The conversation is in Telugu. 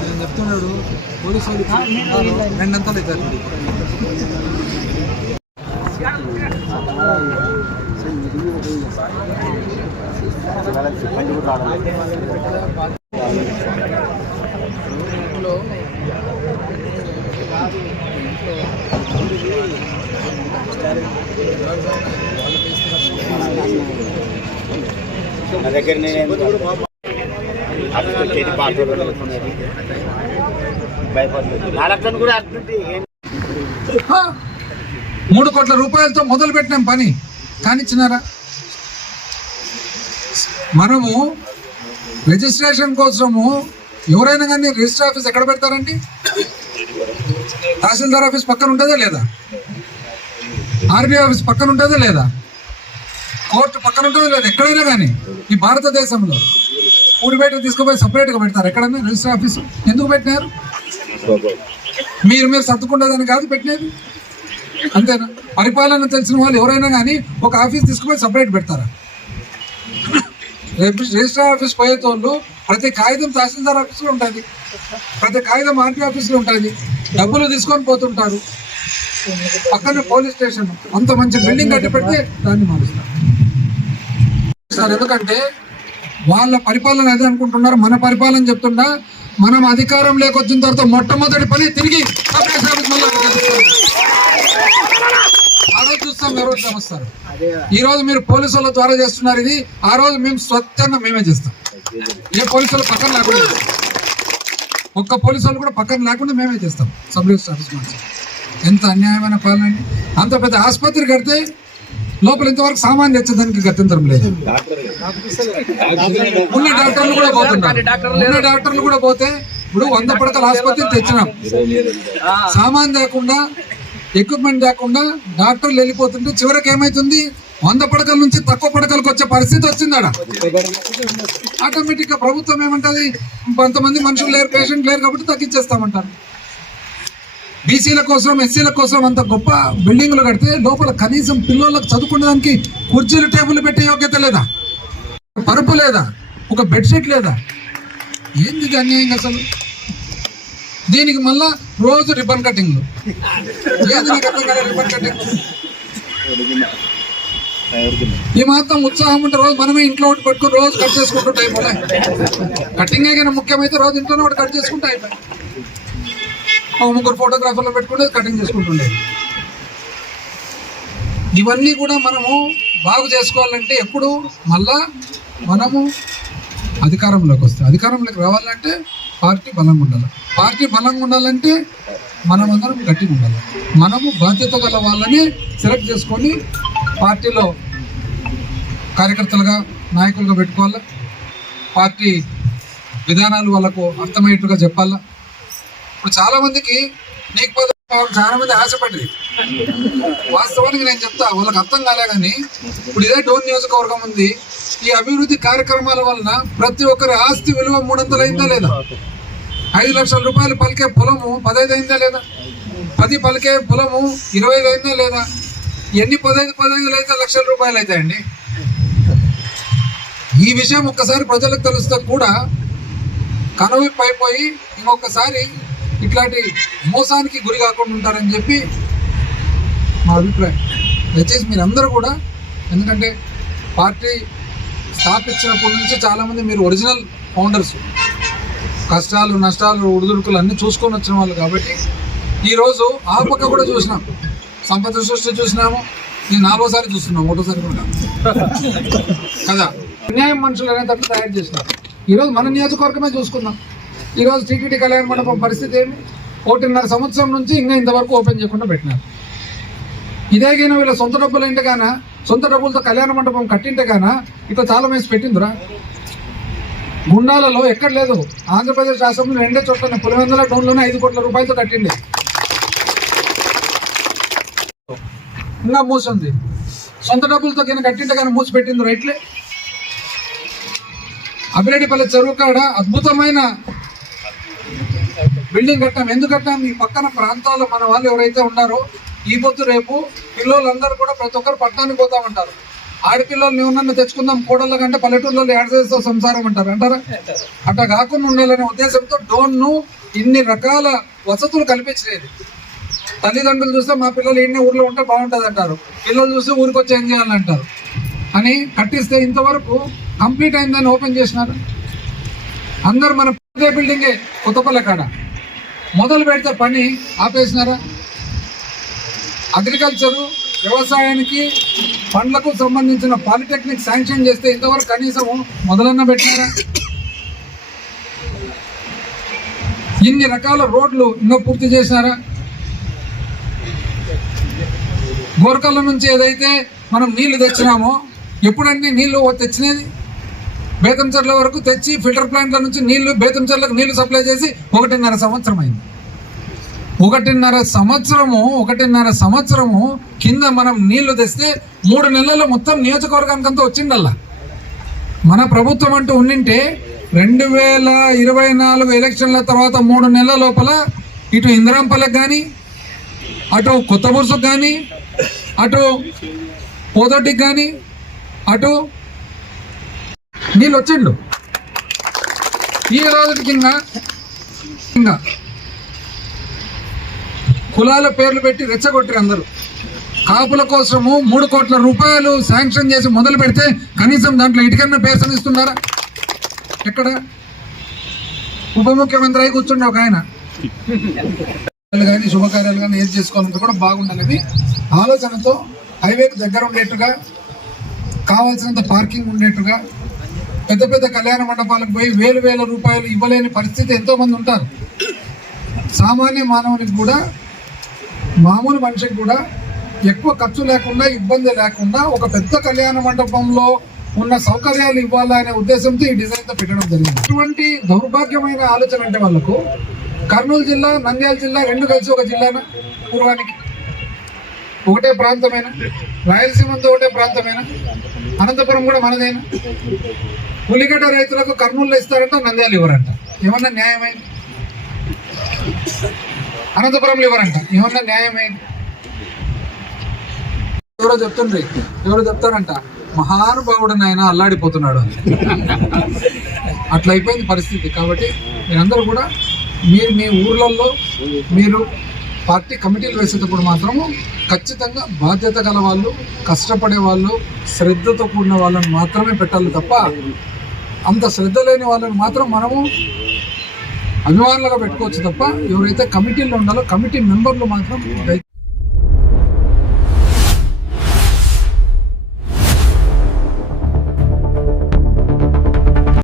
నేను చెప్తున్నాడు పోలీసు వాళ్ళు రెండంతలు అవుతారు నా దగ్గర నేను వచ్చేది పాటలు భయపడలేదు. కూడా మూడు కోట్ల రూపాయలతో మొదలు పెట్టినాం పని. కానిచ్చినారా? మనము రిజిస్ట్రేషన్ కోసము ఎవరైనా కానీ రిజిస్టర్ ఆఫీస్ ఎక్కడ పెడతారండి? తహసీల్దార్ ఆఫీస్ పక్కన ఉంటుందా లేదా? ఆర్బీఐ ఆఫీస్ పక్కన ఉంటుందా లేదా? కోర్టు పక్కన ఉంటుందా లేదా? ఎక్కడైనా కానీ ఈ భారతదేశంలో ఊడిబయట తీసుకుపోయి సపరేట్గా పెడతారు. ఎక్కడైనా రిజిస్టర్ ఆఫీస్? ఎందుకు పెట్టినారు? మీరు మీరు సర్దుకుంటుందని కాదు పెట్టినది. అంతేనా? పరిపాలన తెలిసిన వాళ్ళు ఎవరైనా కానీ ఒక ఆఫీస్ తీసుకుపోయి సపరేట్ పెడతారా? రిజిస్టర్ ఆఫీస్ పోయేతోళ్ళు ప్రతి కాగితం తహసీల్దార్ ఆఫీస్లో ఉంటుంది. ప్రతి కాగితం ఆర్టీ ఆఫీస్లో ఉంటుంది. డబ్బులు తీసుకొని పోతుంటారు. పక్కన పోలీస్ స్టేషన్ అంత మంచి బిల్డింగ్ కట్టి పెడితే దాన్ని మారుస్తారు. ఎందుకంటే వాళ్ళ పరిపాలన అదే అనుకుంటున్నారు. మన పరిపాలన చెప్తున్నా మనం అధికారం లేకొచ్చిన తర్వాత మొట్టమొదటి పని తిరిగి ఆ రోజు చూస్తాం ఎవరు ఈ రోజు మీరు పోలీసు వాళ్ళ ద్వారా చేస్తున్నారు ఇది. ఆ రోజు మేము స్వచ్ఛంగా మేమే చేస్తాం. ఏ పోలీసుల పక్కన లేకుండా ఒక్క పోలీసు వాళ్ళు కూడా పక్కన లేకుండా మేమే చేస్తాం. సబ్ రిజిస్టర్ మార్చి ఎంత అన్యాయమైన పాలన అండి. అంత పెద్ద ఆసుపత్రి కడితే లోపల ఇంతవరకు సామాన్ తెచ్చేదానికి గత్యంతరం లేదు. ఉన్న డాక్టర్లు కూడా పోతున్నారు. ఉన్న డాక్టర్లు కూడా పోతే ఇప్పుడు వంద పడకల ఆసుపత్రి తెచ్చినాం. సామాన్ లేకుండా ఎక్విప్మెంట్ లేకుండా డాక్టర్లు వెళ్ళిపోతుంటే చివరికి ఏమైతుంది? వంద పడకల నుంచి తక్కువ పడకలకు వచ్చే పరిస్థితి వచ్చింది ఆటోమేటిక్గా ఆటోమేటిక్గా ప్రభుత్వం ఏమంటది? కొంతమంది మనుషులు లేరు పేషెంట్ లేరు కాబట్టి తగ్గించేస్తామంటారు. బీసీల కోసం ఎస్సీల కోసం అంత గొప్ప బిల్డింగ్లు కడితే లోపల కనీసం పిల్లలకు చదువుకునేదానికి కుర్చీలు టేబుల్ పెట్టే యోగ్యత లేదా? పరుపు లేదా? ఒక బెడ్షీట్ లేదా? ఏంది ఇది అన్యాయం అసలు? దీనికి మళ్ళా రోజు రిబ్బన్ కటింగ్లు ఏది రిబ్బన్ కటింగ్ ఈ మాత్రం ఉత్సాహం ఉంటే రోజు మనమే ఇంట్లో ఒకటి పెట్టుకుని రోజు కట్ చేసుకుంటుంటే అయిపోలే. కటింగ్ అయినా ముఖ్యమైతే రోజు ఇంట్లోనే ఒకటి కట్ చేసుకుంటే అయిపోయి ఒక ముగ్గురు ఫోటోగ్రాఫర్లు పెట్టుకుంటే కటింగ్ చేసుకుంటుండే. ఇవన్నీ కూడా మనము బాగు చేసుకోవాలంటే ఎప్పుడు? మళ్ళా మనము అధికారంలోకి వస్తాం అధికారంలోకి రావాలంటే పార్టీ బలంగా ఉండాలి. పార్టీ బలంగా ఉండాలంటే మనమందరం గట్టిగా ఉండాలి. మనము బాధ్యత గల వాళ్ళని సెలెక్ట్ చేసుకొని పార్టీలో కార్యకర్తలుగా నాయకులుగా పెట్టుకోవాలా? పార్టీ విధానాలు వాళ్ళకు అర్థమయ్యేట్టుగా చెప్పాలా? ఇప్పుడు చాలా మందికి నీకు పదవి చాలామంది చాలా మంది ఆశపడ్డది. వాస్తవానికి నేను చెప్తా వాళ్ళకి అర్థం కాలే కానీ ఇప్పుడు ఇదే డోన్ నియోజకవర్గం ఉంది. ఈ అభివృద్ధి కార్యక్రమాల వలన ప్రతి ఒక్కరి ఆస్తి విలువ మూడొందలు అయిందా లేదా? ఐదు లక్షల రూపాయలు పలికే పొలము పదహైదు అయిందా లేదా? పది పలికే పొలము ఇరవై ఐదు అయిందా లేదా? ఎన్ని పదహైదు పదహైదులు అయితే లక్షల రూపాయలు అవుతాయండి ఈ విషయం ఒక్కసారి ప్రజలకు తెలిస్తే కూడా కనువిప్పు అయిపోయి ఇంకొకసారి ఇట్లాంటి మోసానికి గురి కాకుండా ఉంటారని చెప్పి మా అభిప్రాయం. దయచేసి మీరందరూ కూడా ఎందుకంటే పార్టీ స్థాపించినప్పటి నుంచి చాలామంది మీరు ఒరిజినల్ ఫౌండర్స్. కష్టాలు నష్టాలు ఉడుదుడుకులు అన్నీ చూసుకొని వచ్చిన వాళ్ళు కాబట్టి ఈరోజు ఆ పక్క కూడా చూసినాం. సంపద సృష్టి చూసినాము. నేను నాలుగోసారి చూస్తున్నాం ఒకటోసారి కూడా కదా. అన్యాయం మనుషులు అనేటట్లు తయారు చేసినారు ఈరోజు మన నియోజకవర్గమే చూసుకుందాం ఈరోజు టీటీడీ కళ్యాణ మండపం పరిస్థితి ఏమి ఒకటిన్నర సంవత్సరం నుంచి ఇంకా ఇంతవరకు ఓపెన్ చేయకుండా పెట్టినారు. ఇదే వీళ్ళ సొంత డబ్బులు అంటే గాన సొంత డబ్బులతో కళ్యాణ మండపం కట్టింటే గాన ఇట్లా చాలా మేసి పెట్టిందిరా? గుండాలలో ఎక్కడ లేదు. ఆంధ్రప్రదేశ్ రాష్ట్రంలో రెండే చోట్ల పులివెందుల టౌన్లోనే ఐదు కోట్ల రూపాయలతో కట్టింది. ఇంకా మూసింది. సొంత డబ్బులతో కింద కట్టింటే కానీ మూసి పెట్టింది రైట్లే అభిరెడ్డిపల్లి చెరువు కాడ అద్భుతమైన బిల్డింగ్ కట్టాం. ఎందుకు కట్టాం? ఈ పక్కన ప్రాంతాల్లో మన వాళ్ళు ఎవరైతే ఉన్నారో ఈ పొద్దు రేపు పిల్లలందరూ కూడా ప్రతి ఒక్కరు పట్టణానికి పోతామంటారు ఆడపిల్లల్ని ఏమన్నా తెచ్చుకుందాం కోడళ్ళ కంటే పల్లెటూరులో ఏడు చేస్తాం సంసారం అంటారు అంటారా? అట్లా కాకుండా ఉండాలనే ఉద్దేశంతో డోన్ను ఇన్ని రకాల వసతులు కల్పించలేదు. తల్లిదండ్రులు చూస్తే మా పిల్లలు ఎన్ని ఊర్లో ఉంటే బాగుంటుంది అంటారు. పిల్లలు చూస్తే ఊరికి వచ్చి ఏం చేయాలంటారు అని కట్టిస్తే ఇంతవరకు కంప్లీట్ అయిందని ఓపెన్ చేసినారు. అందరు మన ఇదే బిల్డింగే కొత్తపల్లె కాడ. మొదలు పెడితే పని ఆపేసినారా? అగ్రికల్చరు వ్యవసాయానికి పండ్లకు సంబంధించిన పాలిటెక్నిక్ శాంక్షన్ చేస్తే ఇంతవరకు కనీసం మొదలన్న పెట్టినారా ఇన్ని రకాల రోడ్లు ఇంకా పూర్తి చేసినారా? గోరకల్ల నుంచి ఏదైతే మనం నీళ్ళు తెచ్చినామో ఎప్పుడండి నీళ్ళు తెచ్చినది? బేతంచెర్ల వరకు తెచ్చి ఫిల్టర్ ప్లాంట్ల నుంచి నీళ్ళు బేతంచెర్లకు నీళ్ళు సప్లై చేసి ఒకటిన్నర సంవత్సరం అయింది. ఒకటిన్నర సంవత్సరము ఒకటిన్నర సంవత్సరము కింద మనం నీళ్ళు తెస్తే మూడు నెలల్లో మొత్తం నియోజకవర్గానికంతా వచ్చిందల్లా. మన ప్రభుత్వం అంటూ ఉండింటే రెండు వేల ఇరవై నాలుగు ఎలక్షన్ల తర్వాత మూడు నెలల లోపల ఇటు ఇందిరాంపల్లెకి కానీ అటు కొత్త బుర్సుకు కానీ అటు పోదొడ్డికి కానీ అటు నీళ్ళు వచ్చిండు ఈ రోజు కింద ఇంకా కులాల పేర్లు పెట్టి రెచ్చగొట్టారు అందరూ. కాపుల కోసము మూడు కోట్ల రూపాయలు శాంక్షన్ చేసి మొదలు పెడితే కనీసం దాంట్లో ఇటుకన్నా పేర్సన్ ఇస్తున్నారా ఎక్కడ? ఉప ముఖ్యమంత్రి అయి కూర్చుండే ఒక ఆయన. కానీ శుభకార్యాలు కానీ ఏది చేసుకోవాలంటే కూడా బాగుండాలని ఆలోచనతో హైవేకు దగ్గర ఉండేట్టుగా కావాల్సినంత పార్కింగ్ ఉండేట్టుగా పెద్ద పెద్ద కళ్యాణ మండపాలకు పోయి వేలు వేల రూపాయలు ఇవ్వలేని పరిస్థితి ఎంతోమంది ఉంటారు. సామాన్య మానవునికి కూడా మామూలు మనిషికి కూడా ఎక్కువ ఖర్చు లేకుండా ఇబ్బంది లేకుండా ఒక పెద్ద కళ్యాణ మండపంలో ఉన్న సౌకర్యాలు ఇవ్వాలనే ఉద్దేశంతో ఈ డిజైన్తో పెట్టడం జరిగింది. ఇటువంటి దౌర్భాగ్యమైన ఆలోచన అంటే వాళ్ళకు కర్నూలు జిల్లా నంద్యాల జిల్లా రెండు కలిసి ఒక జిల్లానా? పూర్వానికి. ఒకటే ప్రాంతమేనా? రాయలసీమంతా ఒకటే ప్రాంతమేనా? అనంతపురం కూడా మనదేనా? ఉల్లిగడ్డ రైతులకు కర్నూలులో ఇస్తారంట నంద్యాలు ఇవ్వరంట. ఏమన్నా న్యాయమైంది అనంతపురంలో ఇవ్వరంట ఏమన్నా ఏంటి ఎవరో చెప్తుండ్రి. ఎవరో చెప్తారంట. మహానుభావుడు ఆయన అల్లాడిపోతున్నాడు అని. అట్లా అయిపోయింది పరిస్థితి. కాబట్టి మీరందరూ కూడా మీరు మీ ఊర్లలో మీరు పార్టీ కమిటీలు వేసేటప్పుడు మాత్రము ఖచ్చితంగా బాధ్యత గల వాళ్ళు కష్టపడే వాళ్ళు శ్రద్ధతో కూడిన వాళ్ళని మాత్రమే పెట్టాలి తప్ప అంత శ్రద్ధ లేని వాళ్ళని మాత్రం మనము అభిమానులుగా పెట్టుకోవచ్చు తప్ప ఎవరైతే కమిటీలో ఉండాలో కమిటీ మెంబర్లు మాత్రం